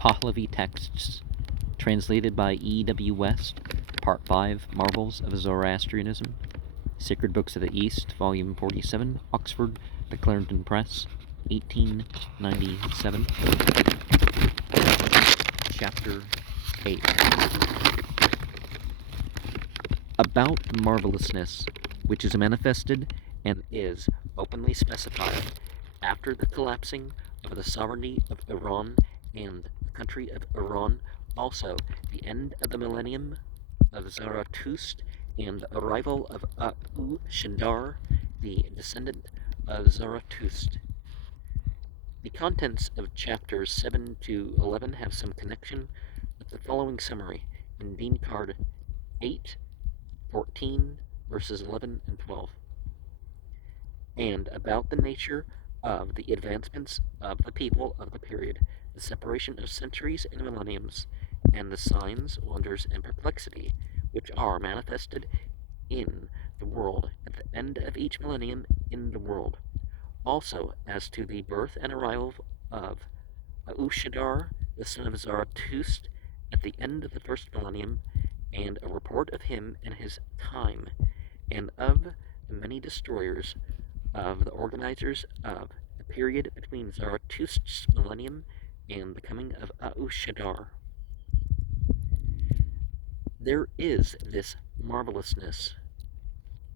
Pahlavi texts, translated by E.W. West, Part 5, Marvels of Zoroastrianism, Sacred Books of the East, Volume 47, Oxford, The Clarendon Press, 1897. Chapter 8. About marvelousness, which is manifested and is openly specified after the collapsing of the sovereignty of Iran and the country of Iran, also the end of the millennium of Zarathustra and the arrival of Shindar, the descendant of Zarathustra. The contents of chapters 7 to 11 have some connection with the following summary in Dean Card 8, 14, verses 11 and 12, and about the nature of the advancements of the people of the period, the separation of centuries and millenniums, and the signs, wonders, and perplexity which are manifested in the world at the end of each millennium in the world. Also, as to the birth and arrival of Ushadar, the son of Zarathustra, at the end of the first millennium, and a report of him and his time, and of the many destroyers of the organizers of the period between Zarathustra's millennium and the coming of Ushadar. There is this marvelousness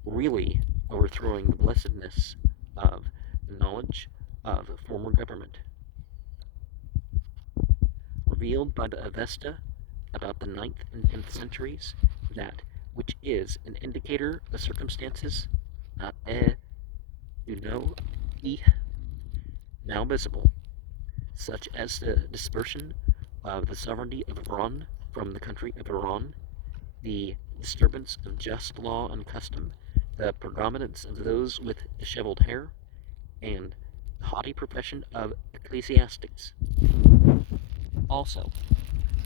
really overthrowing the blessedness of the knowledge of former government, revealed by the Avesta about the 9th and 10th centuries, that which is an indicator of circumstances now visible, such as the dispersion of the sovereignty of Iran from the country of Iran, the disturbance of just law and custom, the predominance of those with disheveled hair, and the haughty profession of ecclesiastics. Also,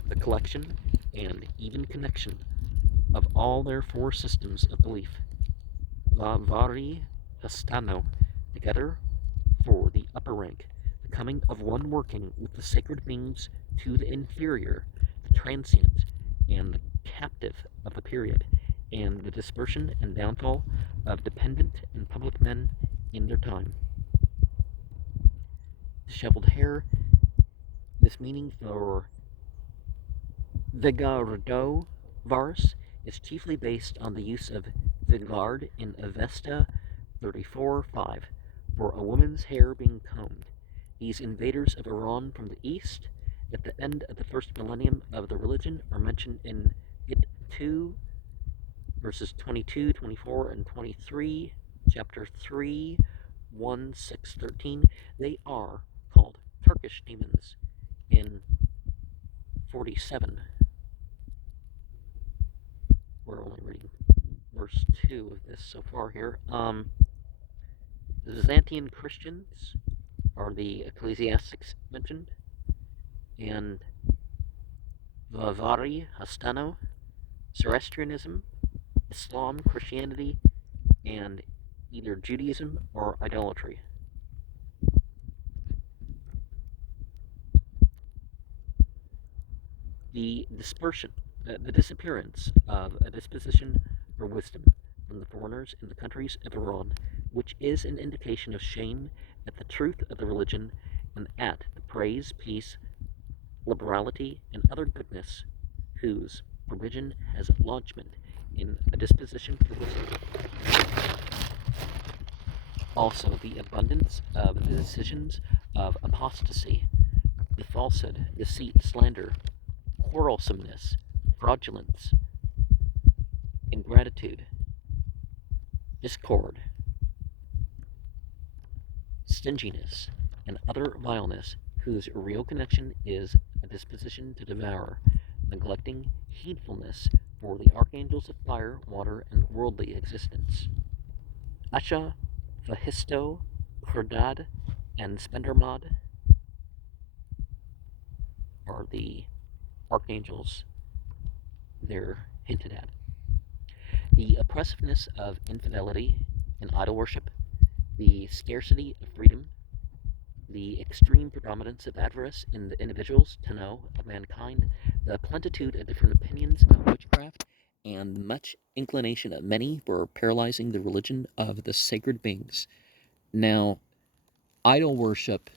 the collection and even connection of all their four systems of belief, VIII Hastano, together for the upper rank, the coming of one working with the sacred beings to the inferior, the transient, and the captive of the period, and the dispersion and downfall of dependent and public men in their time. Disheveled hair, this meaning for Vigardo Vars is chiefly based on the use of Vigard in Avesta 34:5 for a woman's hair being combed. These invaders of Iran from the east at the end of the first millennium of the religion are mentioned in It 2, verses 22, 24, and 23, chapter 3, 1, 6, 13. They are called Turkish demons in 47. We're only reading verse 2 of this so far here. The Byzantine Christians are the ecclesiastics mentioned, and VIII Hastano, Zoroastrianism, Islam, Christianity, and either Judaism or idolatry. The disappearance of a disposition for wisdom from the foreigners in the countries of Iran, which is an indication of shame at the truth of the religion and at the praise, peace, liberality, and other goodness, whose provision has lodgment in a disposition for wisdom. Also, the abundance of the decisions of apostasy, the falsehood, deceit, slander, quarrelsomeness, fraudulence, ingratitude, discord, stinginess, and other vileness, whose real connection is a disposition to devour, neglecting heedfulness for the archangels of fire, water, and worldly existence. Asha, Vahisto, Khordad, and Spendermad are the archangels they're hinted at. The oppressiveness of infidelity and idol worship, the scarcity of freedom, the extreme predominance of avarice in the individuals to know of mankind, the plenitude of different opinions about witchcraft, and much inclination of many for paralyzing the religion of the sacred beings. Now, idol worship,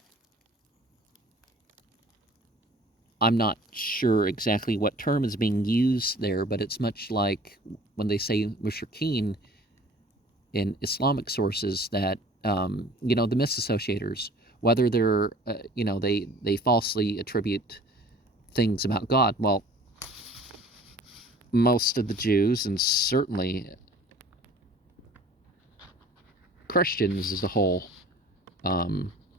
I'm not sure exactly what term is being used there, but it's much like when they say mushrikeen in Islamic sources that, the misassociators, whether they're, they falsely attribute things about God. Well, most of the Jews, and certainly Christians as a whole,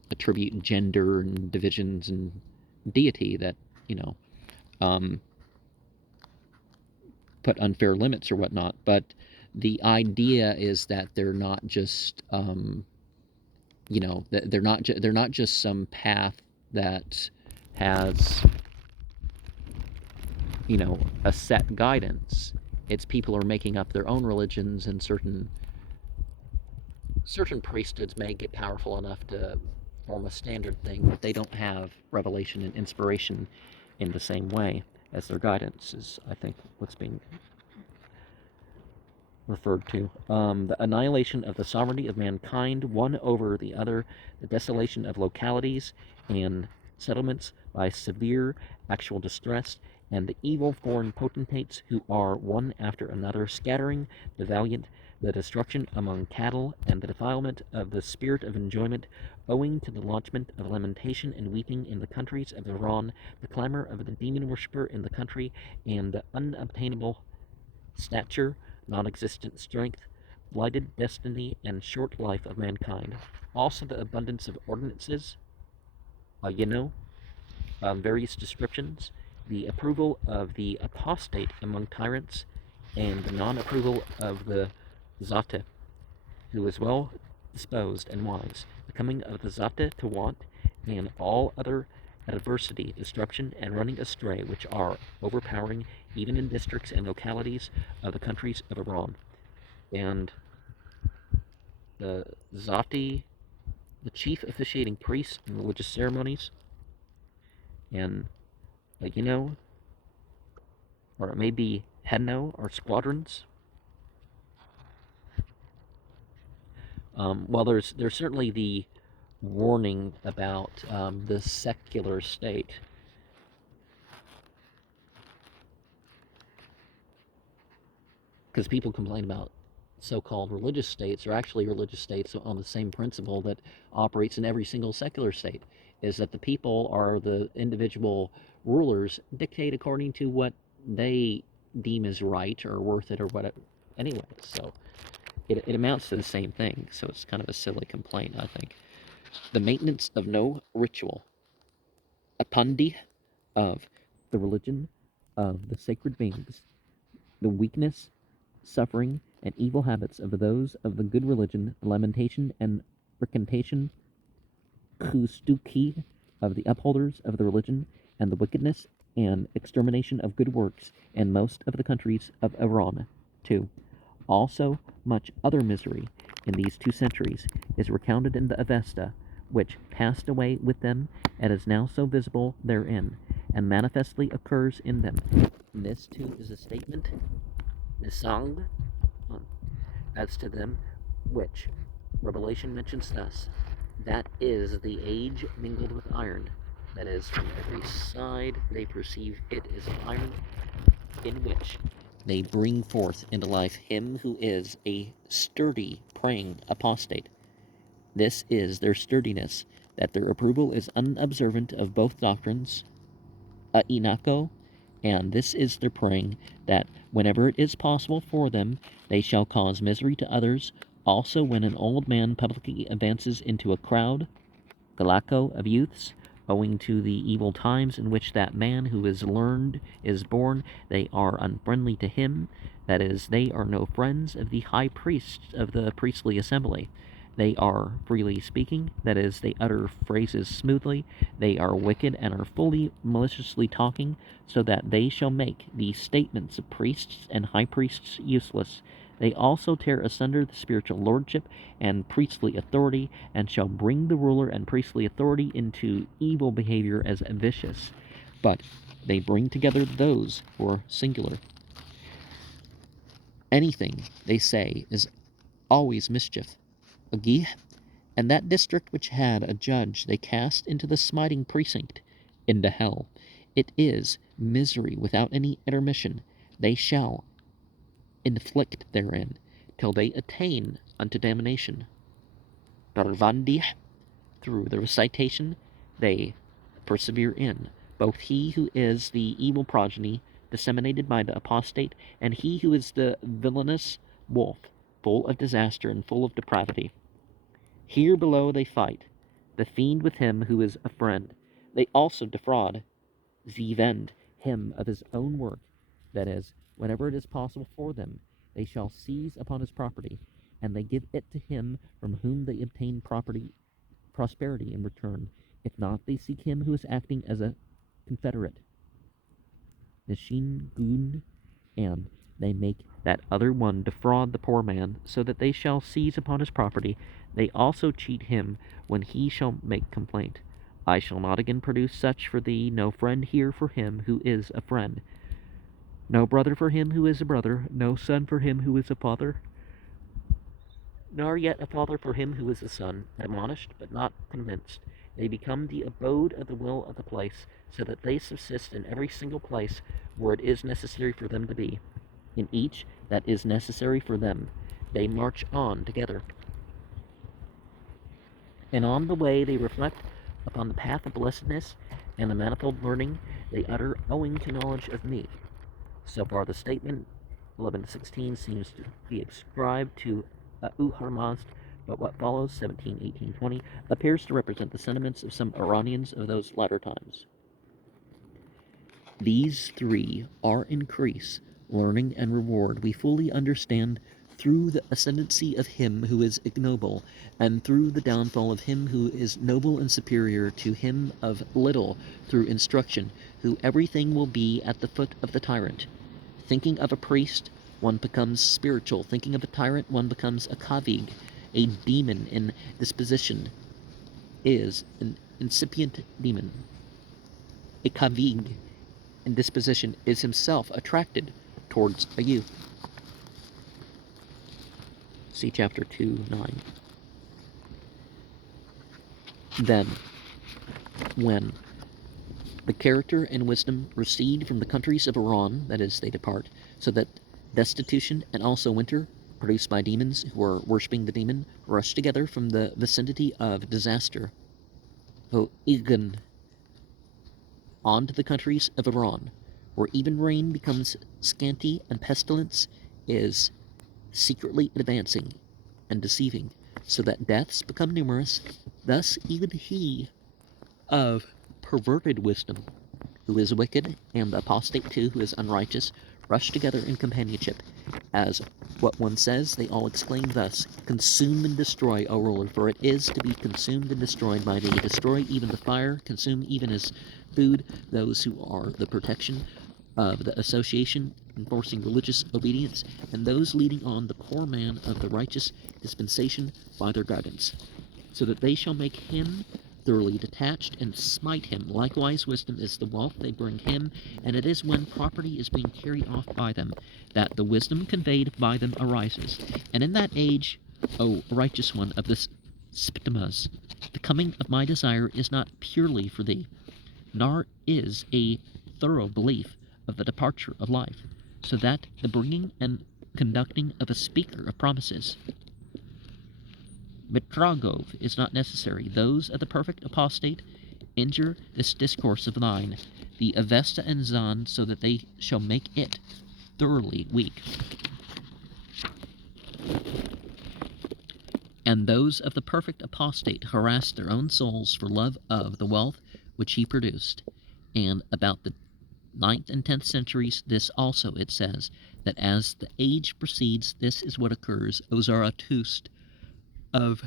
attribute gender and divisions and deity that, you know, um, put unfair limits or whatnot. But the idea is that they're not just, they're not just some path that has, a set guidance. It's people are making up their own religions, and certain priesthoods may get powerful enough to form a standard thing, but they don't have revelation and inspiration in the same way as their guidance, is, I think, what's being referred to. The annihilation of the sovereignty of mankind, one over the other, the desolation of localities and settlements by severe actual distress, and the evil foreign potentates who are one after another scattering the valiant, the destruction among cattle, and the defilement of the spirit of enjoyment, owing to the lodgment of lamentation and weeping in the countries of Iran, the clamor of the demon worshipper in the country, and the unobtainable stature, non-existent strength, blighted destiny, and short life of mankind. Also the abundance of ordinances, various descriptions, the approval of the apostate among tyrants, and the non-approval of the Zate, who is well disposed and wise, the coming of the Zate to want, and all other adversity, destruction, and running astray, which are overpowering even in districts and localities of the countries of Iran. And the Zati, the chief officiating priest in religious ceremonies, and, or it may be henno or squadrons. Well, there's certainly the warning about the secular state. Because people complain about so-called religious states, are actually religious states on the same principle that operates in every single secular state, is that the people are the individual rulers, dictate according to what they deem as right or worth it or whatever. Anyway, so it amounts to the same thing, so it's kind of a silly complaint, I think. The maintenance of no ritual, apandi of the religion of the sacred beings, the weakness, suffering, and evil habits of those of the good religion, the lamentation and recantation, kustuki of the upholders of the religion, and the wickedness and extermination of good works in most of the countries of Iran. 2. Also, much other misery in these 2 centuries is recounted in the Avesta, which passed away with them, and is now so visible therein, and manifestly occurs in them. And this, too, is a statement, nisang, as to them, which Revelation mentions thus, that is the age mingled with iron, that is, from every side they perceive it is iron, in which they bring forth into life him who is a sturdy, praying apostate. This is their sturdiness, that their approval is unobservant of both doctrines, inako, and this is their praying, that whenever it is possible for them, they shall cause misery to others. Also, when an old man publicly advances into a crowd, galako, of youths, owing to the evil times in which that man who is learned is born, they are unfriendly to him. That is, they are no friends of the high priests of the priestly assembly. They are freely speaking, that is, they utter phrases smoothly. They are wicked and are fully maliciously talking, so that they shall make the statements of priests and high priests useless. They also tear asunder the spiritual lordship and priestly authority, and shall bring the ruler and priestly authority into evil behavior as vicious. But they bring together those who are singular. Anything, they say, is always mischief. Agih, and that district which had a judge they cast into the smiting precinct, into hell. It is misery without any intermission. They shall inflict therein, till they attain unto damnation. Darvandih, through the recitation they persevere in, both he who is the evil progeny disseminated by the apostate, and he who is the villainous wolf, full of disaster and full of depravity. Here below they fight, the fiend with him who is a friend. They also defraud, sie vend him of his own work, that is, whenever it is possible for them, they shall seize upon his property, and they give it to him from whom they obtain prosperity in return. If not, they seek him who is acting as a confederate, Nishin Gun, and they make that other one defraud the poor man, so that they shall seize upon his property. They also cheat him when he shall make complaint. I shall not again produce such for thee, no friend here for him who is a friend, no brother for him who is a brother, no son for him who is a father, nor yet a father for him who is a son, admonished but not convinced. They become the abode of the will of the place, so that they subsist in every single place where it is necessary for them to be. In each that is necessary for them, they march on together. And on the way they reflect upon the path of blessedness and the manifold learning they utter owing to knowledge of me. So far the statement 11 to 16 seems to be ascribed to Uharmazd, but what follows, 17, 18, 20, appears to represent the sentiments of some Iranians of those latter times. These three are increase, learning, and reward we fully understand through the ascendancy of him who is ignoble, and through the downfall of him who is noble and superior to him of little, through instruction, who everything will be at the foot of the tyrant. Thinking of a priest, one becomes spiritual. Thinking of a tyrant, one becomes a kavig. A demon in disposition is an incipient demon. A kavig in disposition is himself attracted towards a youth. See chapter 2:9. Then, when the character and wisdom recede from the countries of Iran, that is, they depart, so that destitution and also winter, produced by demons who are worshipping the demon, rush together from the vicinity of disaster, O Igen, on to the countries of Iran, where even rain becomes scanty and pestilence is secretly advancing and deceiving, so that deaths become numerous. Thus even he of perverted wisdom, who is wicked, and the apostate too, who is unrighteous, rush together in companionship. As what one says, they all exclaim thus, consume and destroy, O ruler, for it is to be consumed and destroyed by thee. Destroy even the fire, consume even as food those who are the protection of the association, enforcing religious obedience, and those leading on the poor man of the righteous dispensation by their guidance, so that they shall make him thoroughly detached and smite him. Likewise wisdom is the wealth they bring him, and it is when property is being carried off by them that the wisdom conveyed by them arises. And in that age, O righteous one of the Sptimas, the coming of my desire is not purely for thee, nor is a thorough belief of the departure of life, so that the bringing and conducting of a speaker of promises, Mitragov, is not necessary. Those of the perfect apostate injure this discourse of thine, the Avesta and Zan, so that they shall make it thoroughly weak. And those of the perfect apostate harass their own souls for love of the wealth which he produced. And about the 9th and 10th centuries, this also it says, that as the age proceeds, this is what occurs, O Zarathustra of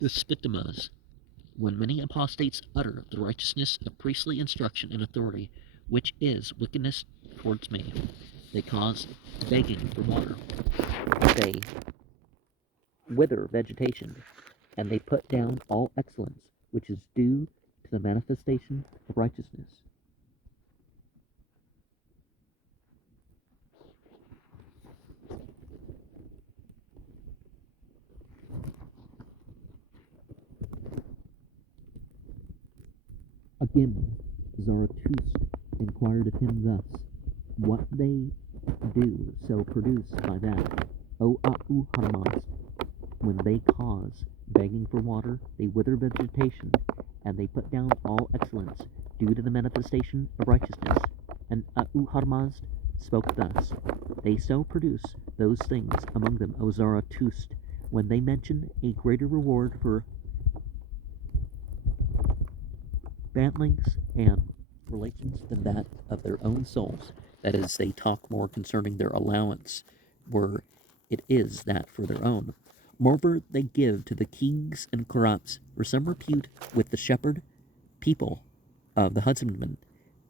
the Sptimas, when many apostates utter the righteousness of priestly instruction and authority, which is wickedness towards me. They cause begging for water. They wither vegetation, and they put down all excellence, which is due to the manifestation of righteousness. Again, Zarathustra inquired of him thus, what they do so produce by that, O Au Harmaz, when they cause begging for water, they wither vegetation, and they put down all excellence, due to the manifestation of righteousness. And Au Harmaz spoke thus, they so produce those things among them, O Zarathustra, when they mention a greater reward for bantlings and relations than that of their own souls. That is, they talk more concerning their allowance, where it is that for their own. Moreover, they give to the kings and corrupts for some repute with the shepherd people of the husbandman,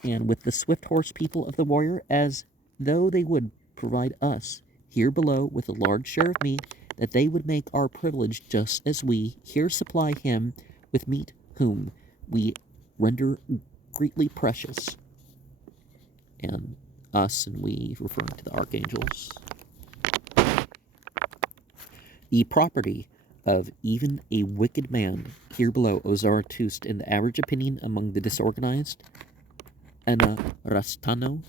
and with the swift horse people of the warrior, as though they would provide us here below with a large share of meat, that they would make our privilege just as we here supply him with meat whom we render greatly precious. And us and we referring to the archangels. The property of even a wicked man here below, O Zarathustra, in the average opinion among the disorganized, Anarastano,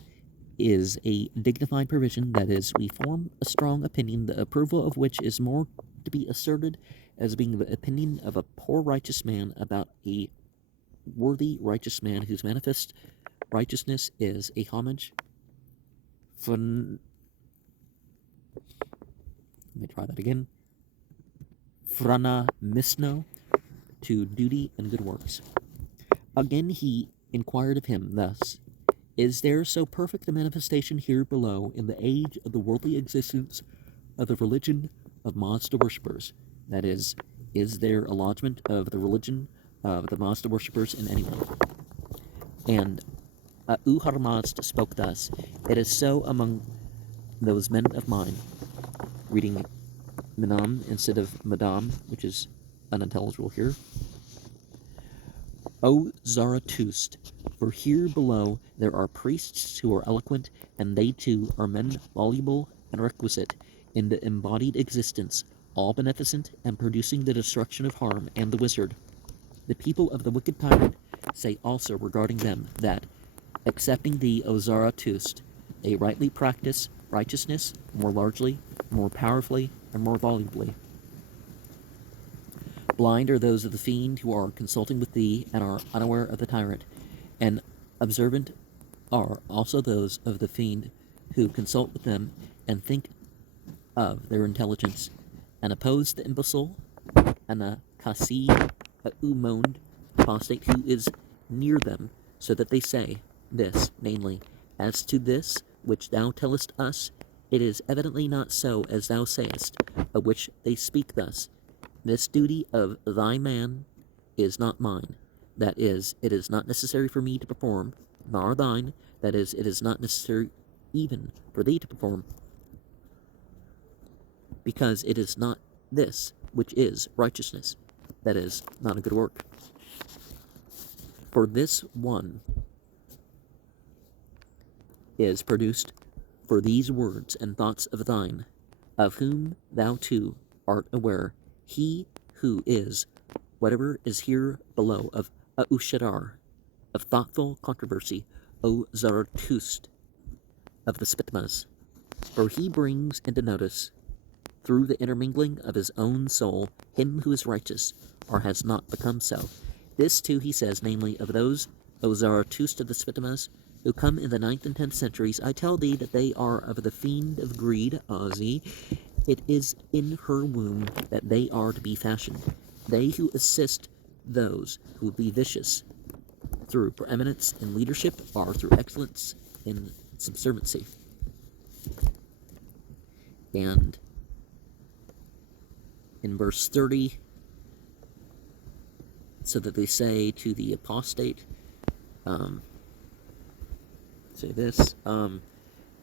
is a dignified provision, that is, we form a strong opinion, the approval of which is more to be asserted as being the opinion of a poor righteous man about a worthy righteous man whose manifest righteousness is a homage. Let me try that again. Frana misno, to duty and good works. Again he inquired of him thus, is there so perfect a manifestation here below in the age of the worldly existence of the religion of Mazda worshippers? That is there a lodgment of the religion of the Mazda worshippers in anyone? And Au Harmaz spoke thus, it is so among those men of mine, reading Minam instead of Madame, which is unintelligible here. O Zarathustra, for here below there are priests who are eloquent, and they too are men voluble and requisite in the embodied existence, all beneficent and producing the destruction of harm and the wizard. The people of the wicked tyrant say also regarding them that, accepting thee, O Zarathustra, they rightly practice righteousness more largely, more powerfully, and more volubly. Blind are those of the fiend who are consulting with thee and are unaware of the tyrant, and observant are also those of the fiend who consult with them and think of their intelligence, and oppose the imbecile, and a kasi umond apostate who is near them, so that they say this, namely, as to this which thou tellest us, it is evidently not so as thou sayest, of which they speak thus, this duty of thy man is not mine, that is, it is not necessary for me to perform, nor thine, that is, it is not necessary even for thee to perform, because it is not this which is righteousness, that is, not a good work. For this one is produced for these words and thoughts of thine, of whom thou too art aware, he who is whatever is here below of Aushadar, of thoughtful controversy, O Zarathustra, of the Spitmas, for he brings into notice, through the intermingling of his own soul, him who is righteous, or has not become so. This too he says, namely, of those, O Zarathustra of the Spitmas, who come in the 9th and 10th centuries. I tell thee that they are of the fiend of greed, Ozzy. It is in her womb that they are to be fashioned. They who assist those who be vicious through preeminence in leadership are through excellence in subserviency. And in verse 30, so that they say to the apostate, say this,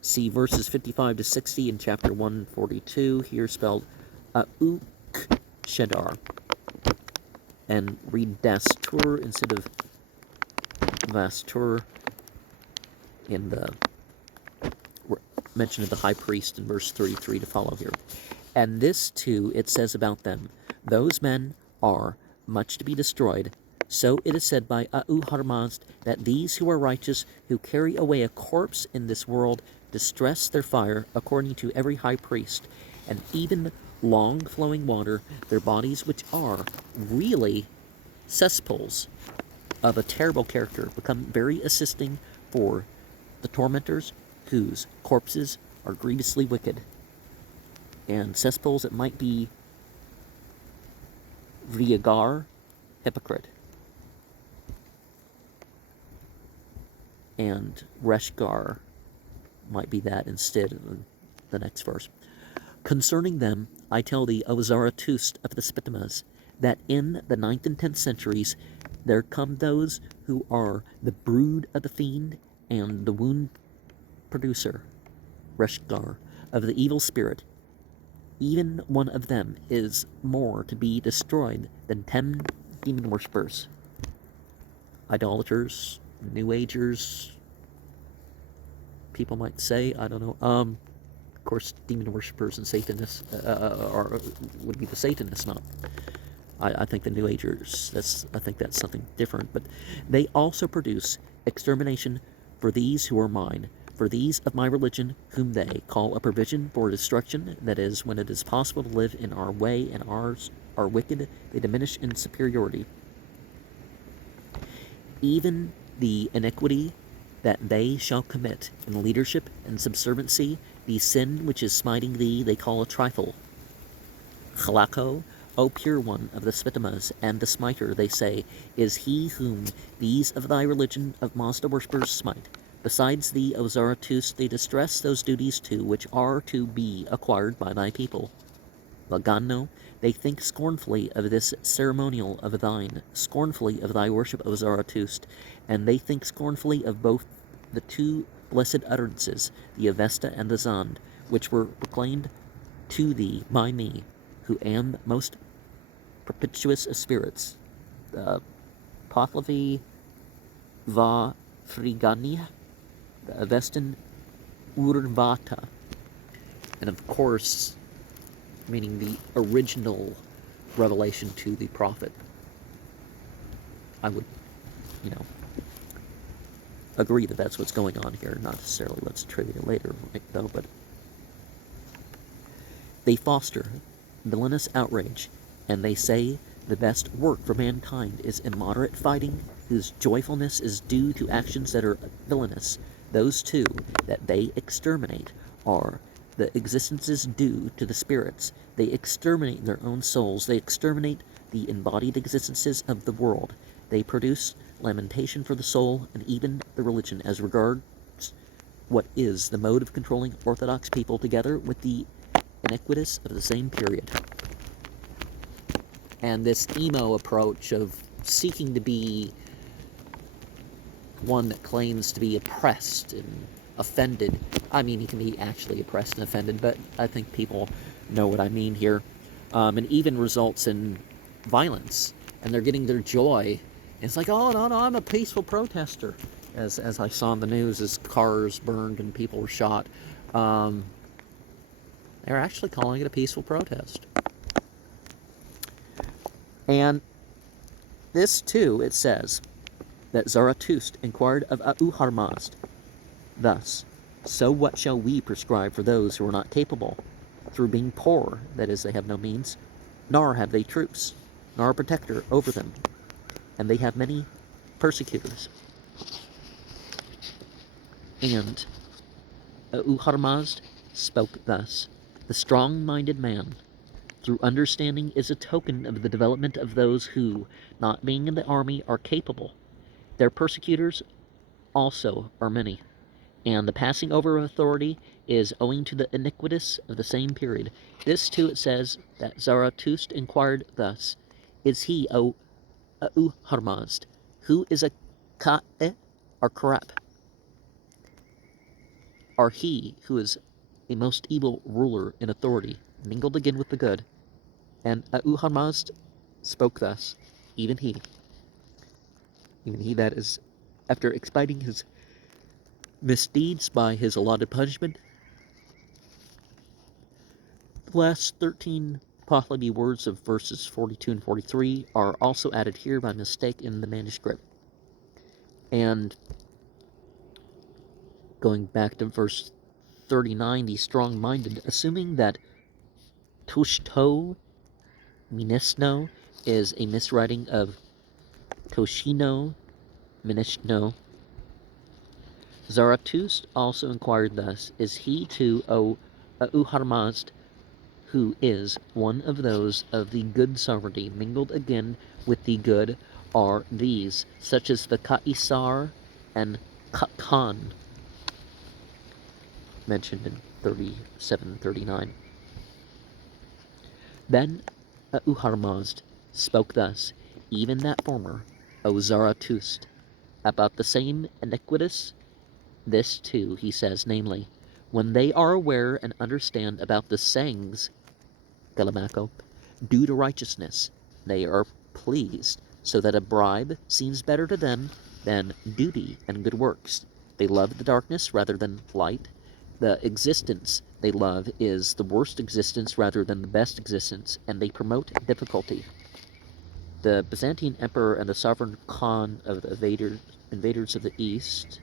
See verses 55 to 60 in chapter 142, here spelled Auk Shedar. And read Dastur instead of Vastur in the mention of the high priest in verse 33 to follow here. And this too it says about them, those men are much to be destroyed. So it is said by Harmazd that these who are righteous, who carry away a corpse in this world, distress their fire according to every high priest, and even long flowing water, their bodies which are really cesspools of a terrible character, become very assisting for the tormentors whose corpses are grievously wicked. And cesspools, it might be Viagar, hypocrite, and Reshgar might be that instead in the next verse. Concerning them, I tell thee, O Zarathustra of the Spitamas, that in the 9th and 10th centuries there come those who are the brood of the fiend and the wound producer, Reshgar, of the evil spirit. Even one of them is more to be destroyed than 10 demon worshippers, idolaters, New Agers, people might say, I don't know. Of course, demon worshippers and Satanists would be the Satanists, not. I think the New Agers, I think that's something different. But they also produce extermination for these who are mine, for these of my religion, whom they call a provision for destruction. That is, when it is possible to live in our way and ours are wicked, they diminish in superiority. Even the iniquity that they shall commit in leadership and subserviency, the sin which is smiting thee, they call a trifle. Chalako, O pure one of the Spitamas, and the smiter, they say, is he whom these of thy religion of Mazda worshippers smite. Besides thee, O Zarathustra, they distress those duties too which are to be acquired by thy people. Lagano, they think scornfully of this ceremonial of thine, scornfully of thy worship, O Zarathustra, and they think scornfully of both the two blessed utterances, the Avesta and the Zand, which were proclaimed to thee by me, who am most propitious of spirits. Pahlavi va frigania, the Avestan urvata, and of course, meaning the original revelation to the prophet. I would, agree that that's what's going on here, not necessarily what's attributed later, though, but they foster villainous outrage, and they say the best work for mankind is immoderate fighting, whose joyfulness is due to actions that are villainous. Those two that they exterminate are the existences due to the spirits. They exterminate their own souls. They exterminate the embodied existences of the world. They produce lamentation for the soul and even the religion as regards what is the mode of controlling orthodox people together with the iniquitous of the same period. And this emo approach of seeking to be one that claims to be oppressed and offended. I mean, he can be actually oppressed and offended, but I think people know what I mean here. And even results in violence, and they're getting their joy. And it's like, oh, no, I'm a peaceful protester. As I saw in the news, as cars burned and people were shot. They're actually calling it a peaceful protest. And this, too, it says that Zarathustra inquired of Harmazd thus, so what shall we prescribe for those who are not capable, through being poor, that is, they have no means, nor have they troops, nor a protector over them, and they have many persecutors. And Harmazd spoke thus, the strong-minded man, through understanding, is a token of the development of those who, not being in the army, are capable. Their persecutors also are many, and the passing over of authority is owing to the iniquitous of the same period. This too it says that Zarathustra inquired thus, is he, O Harmazd, who is a Ka'e or Karap? are he who is a most evil ruler in authority, mingled again with the good. And Auharmazd spoke thus, even he, that is, after expiating his misdeeds by his allotted punishment. The last 13 Pahlavi words of verses 42 and 43 are also added here by mistake in the manuscript. And going back to verse 39, the strong-minded, assuming that Tushto Minesno is a miswriting of Toshino Minishno, Zarathustra also inquired thus, is he too, O Auharmazd, who is one of those of the good sovereignty, mingled again with the good are these, such as the Kaisar and Khan, mentioned in 37-39. Then Auharmazd spoke thus, even that former, O Zarathustra, about the same iniquitous. This too, he says, namely, when they are aware and understand about the sayings, Telemachus, due to righteousness, they are pleased, so that a bribe seems better to them than duty and good works. They love the darkness rather than light. The existence they love is the worst existence rather than the best existence, and they promote difficulty. The Byzantine emperor and the sovereign Khan of the invaders of the East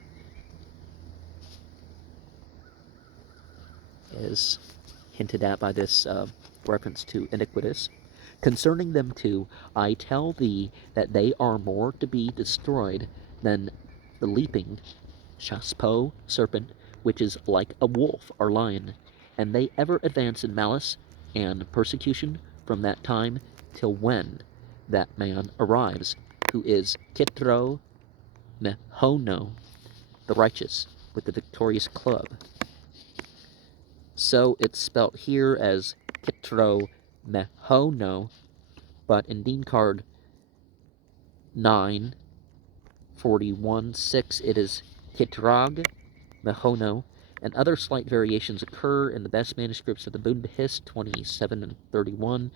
is hinted at by this reference to iniquitous. Concerning them too, I tell thee that they are more to be destroyed than the leaping Shaspo serpent, which is like a wolf or lion, and they ever advance in malice and persecution from that time till when that man arrives, who is Kitro Mehono, the righteous, with the victorious club. So it's spelt here as Kitro Mehono, but in Dean card 941-6 it is Kitrag Mehono, and other slight variations occur in the best manuscripts of the Bundhist 27 and 31,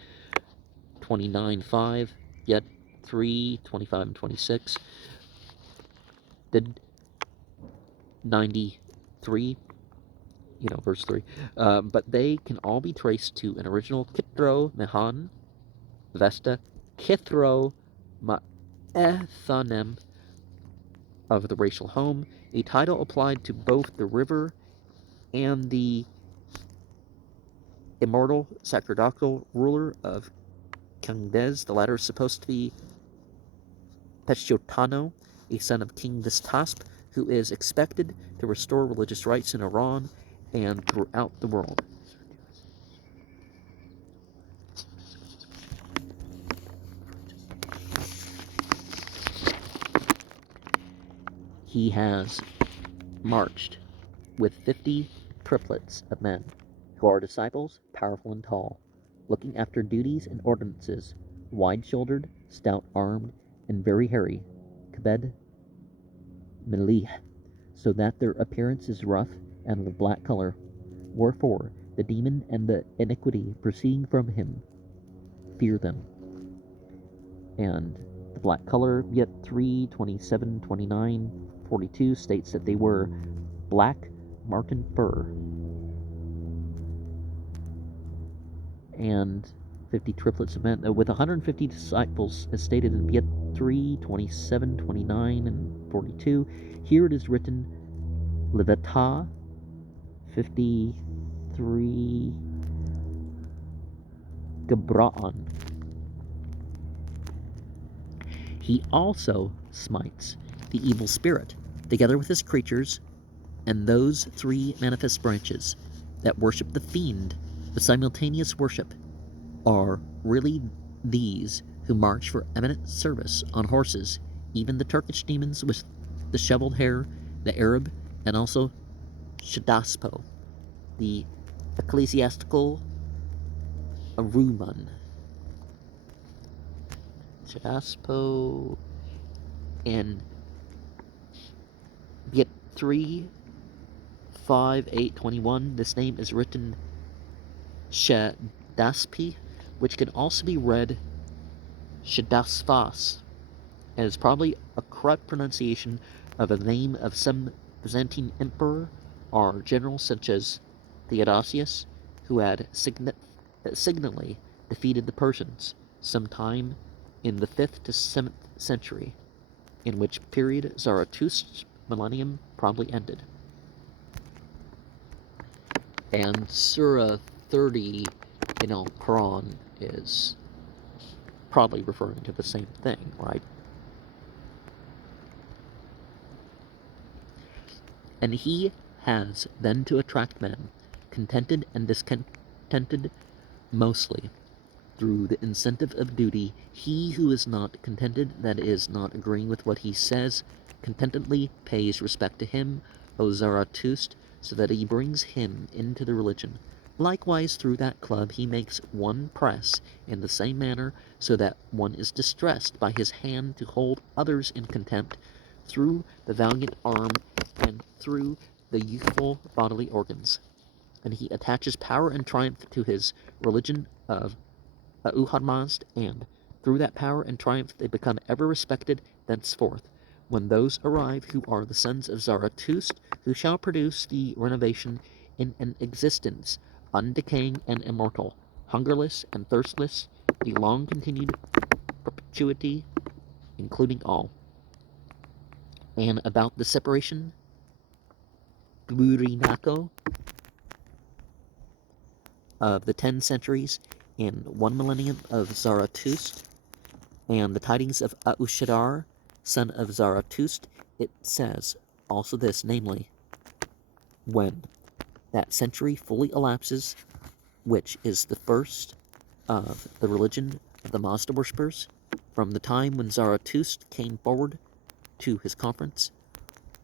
29-5, yet 3, 25 and 26, did 93, verse 3, but they can all be traced to an original Kitro Mehan, Vesta Kithro Ma'ethanem of the racial home, a title applied to both the river and the immortal sacerdotal ruler of Kangdez. The latter is supposed to be Peshotano, a son of King Vistasp, who is expected to restore religious rights in Iran and throughout the world. He has marched with 50 triplets of men, who are disciples, powerful and tall, looking after duties and ordinances, wide-shouldered, stout-armed, and very hairy, Kebed Melih, so that their appearance is rough and of black color. Wherefore the demon and the iniquity proceeding from him fear them. And the black color, yet 3, 27, 29, 42 states that they were black marten fur, and 50 triplets of men, with 150 disciples, as stated in Viet 3, 27, 29, and 42. Here it is written, Levita 53 Gabra'an. He also smites the evil spirit, together with his creatures, and those 3 manifest branches that worship the fiend with simultaneous worship are really these who march for eminent service on horses, even the Turkish demons with the shoveled hair, the Arab, and also Shadaspo, the ecclesiastical Aruman. Shadaspo and get 3, 5-8-21, this name is written Shadaspi, which can also be read Shadasvas, and is probably a correct pronunciation of the name of some Byzantine emperor or general such as Theodosius, who had signally defeated the Persians sometime in the 5th to 7th century, in which period Zarathustra's millennium probably ended. And Surah 30 in Al-Quran is probably referring to the same thing, right? And he has then to attract men, contented and discontented mostly, through the incentive of duty. He who is not contented, that is, not agreeing with what he says, contentedly pays respect to him, O Zarathustra, so that he brings him into the religion. Likewise, through that club he makes one press in the same manner, so that one is distressed by his hand to hold others in contempt, through the valiant arm and through the youthful bodily organs. And he attaches power and triumph to his religion of Uhadmazd, and through that power and triumph they become ever respected thenceforth, when those arrive who are the sons of Zarathustra, who shall produce the renovation in an existence undecaying and immortal, hungerless and thirstless, the long-continued perpetuity, including all. And about the separation, Gurinako, of the 10 centuries in 1 millennium of Zarathustra, and the tidings of Aushadar, son of Zarathustra, it says also this, namely, when that century fully elapses, which is the first of the religion of the Mazda worshippers, from the time when Zarathustra came forward to his conference,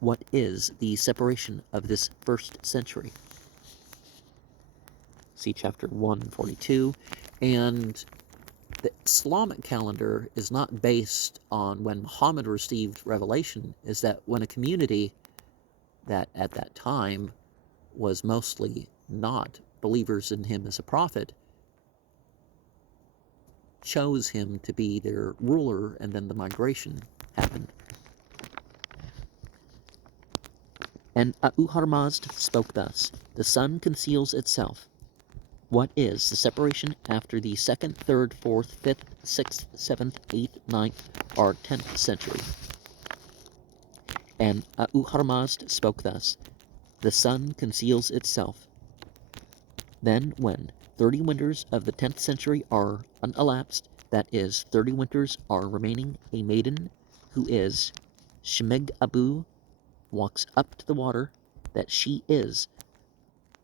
what is the separation of this first century? See chapter 142. And the Islamic calendar is not based on when Muhammad received revelation, is that when a community that at that time was mostly not believers in him as a prophet chose him to be their ruler, and then the migration happened. And Uhadmazd spoke thus: the sun conceals itself. What is the separation after the 2nd, 3rd, 4th, 5th, 6th, 7th, 8th, 9th, or 10th century? And Uhadmazd spoke thus: the sun conceals itself. Then when 30 winters of the 10th century are unelapsed, that is, 30 winters are remaining, a maiden, who is Shemeg Abu, walks up to the water, that she is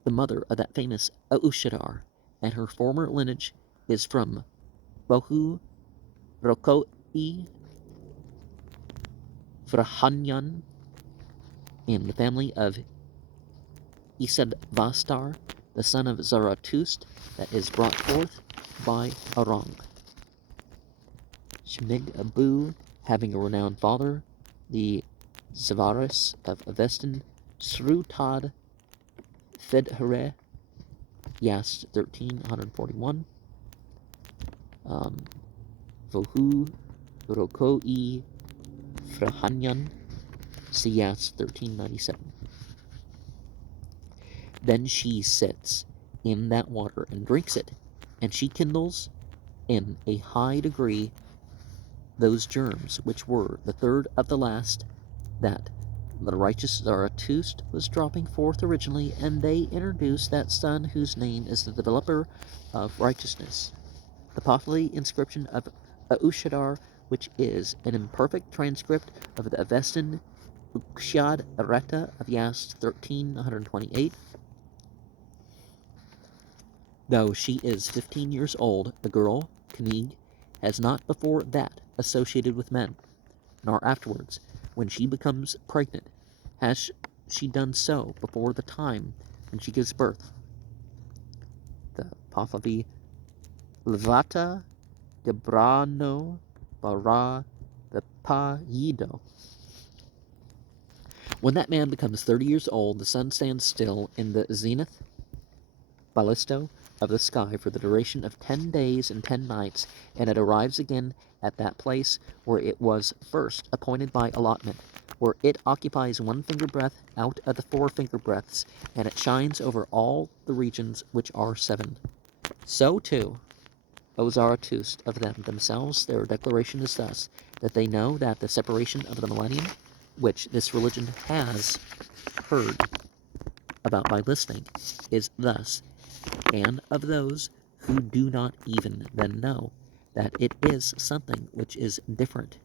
the mother of that famous Aushadar, and her former lineage is from Bohu Rokoi Vrahanyan, in the family of Isadvastar, the son of Zarathustra, that is brought forth by Arang. Shemig Abu, having a renowned father, the Zavaris of Avestan, Srutad Fedhere, Yas 1341, Vohu Rokoi Frahanyan, Yas 1397. Then she sits in that water and drinks it, and she kindles in a high degree those germs which were the third of the last, that the righteous Zarathustra was dropping forth originally, and they introduced that son whose name is the developer of righteousness. The Pahlavi inscription of Aushadar, which is an imperfect transcript of the Avestan Ukshad Areta of Yas 1328. Though she is 15 years old, the girl, Knig, has not before that associated with men, nor afterwards, when she becomes pregnant, has she done so before the time when she gives birth. The Pahlavi Lvata Debrano Bara Vipayido. When that man becomes 30 years old, the sun stands still in the zenith ballisto of the sky for the duration of 10 days and 10 nights, and it arrives again at that place where it was first appointed by allotment, where it occupies 1 finger breadth out of the 4 finger breadths, and it shines over all the regions which are 7. So too, O Zarathustra, of them themselves, their declaration is thus, that they know that the separation of the millennium, which this religion has heard about by listening, is thus, and of those who do not even then know that it is something which is different.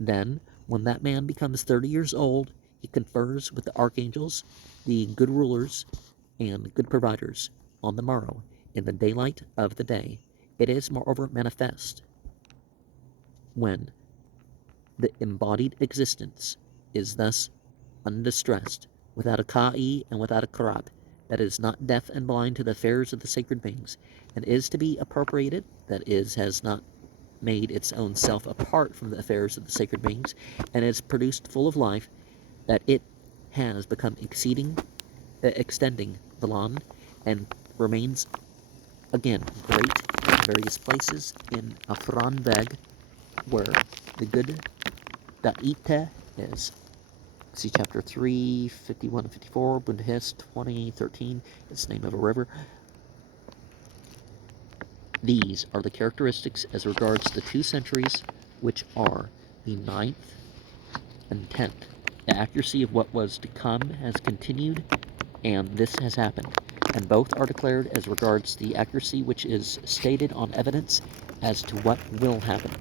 Then, when that man becomes 30 years old, he confers with the archangels, the good rulers, and good providers on the morrow, in the daylight of the day. It is moreover manifest when the embodied existence is thus undistressed, without a ka'i and without a karat, that is not deaf and blind to the affairs of the sacred beings, and is to be appropriated, that is, has not made its own self apart from the affairs of the sacred beings, and is produced full of life, that it has become extending the land, and remains again great in various places in Afranbeg, where the good Da'ite is. See chapter 3, 51 and 54, Bundhist 2013, it's the name of a river. These are the characteristics as regards the 2 centuries, which are the 9th and 10th. The accuracy of what was to come has continued, and this has happened, and both are declared as regards the accuracy which is stated on evidence as to what will happen.